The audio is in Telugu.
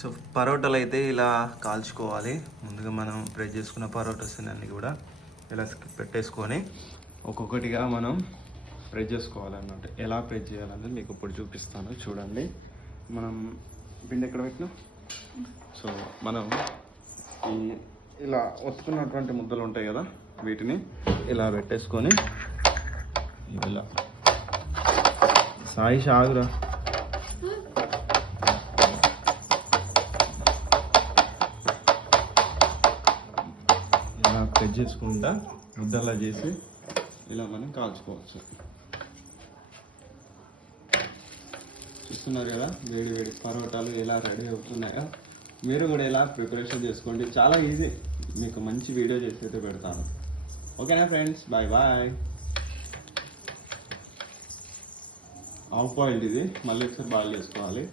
సో పరోటాలు అయితే ఇలా కాల్చుకోవాలి. ముందుగా మనం ఫ్రై చేసుకున్న పరోటాస్ అన్ని కూడా ఇలా పెట్టేసుకొని ఒక్కొక్కటిగా మనం ఫ్రై చేసుకోవాలన్నమాట. ఎలా ఫ్రై చేయాలన్నది మీకు ఇప్పుడు చూపిస్తాను. చూడండి. మనం పిండి ఎక్కడ పెట్టినాం? సో మనం ఈ ఇలా ఒత్తుకున్నటువంటి ముద్దలు ఉంటాయి కదా వీటిని ఇలా పెట్టేసుకొని ఇలా. సాయి షాగురా. కట్ చేసుకుంటా ముద్దలా చేసి ఇలా మనం కాల్చుకోవచ్చు. చూస్తున్నారు కదా వేడి వేడి పరోటాలు ఎలా రెడీ అవుతున్నాయో? మీరు కూడా ఇలా ప్రిపరేషన్ చేసుకోండి. చాలా ఈజీ. మీకు మంచి వీడియో చేసి అయితే పెడతాను. ఓకేనా friends? Bye bye half boiled ఇది. మళ్ళీ ఒకసారి బాయిల్ చేసుకోవాలి.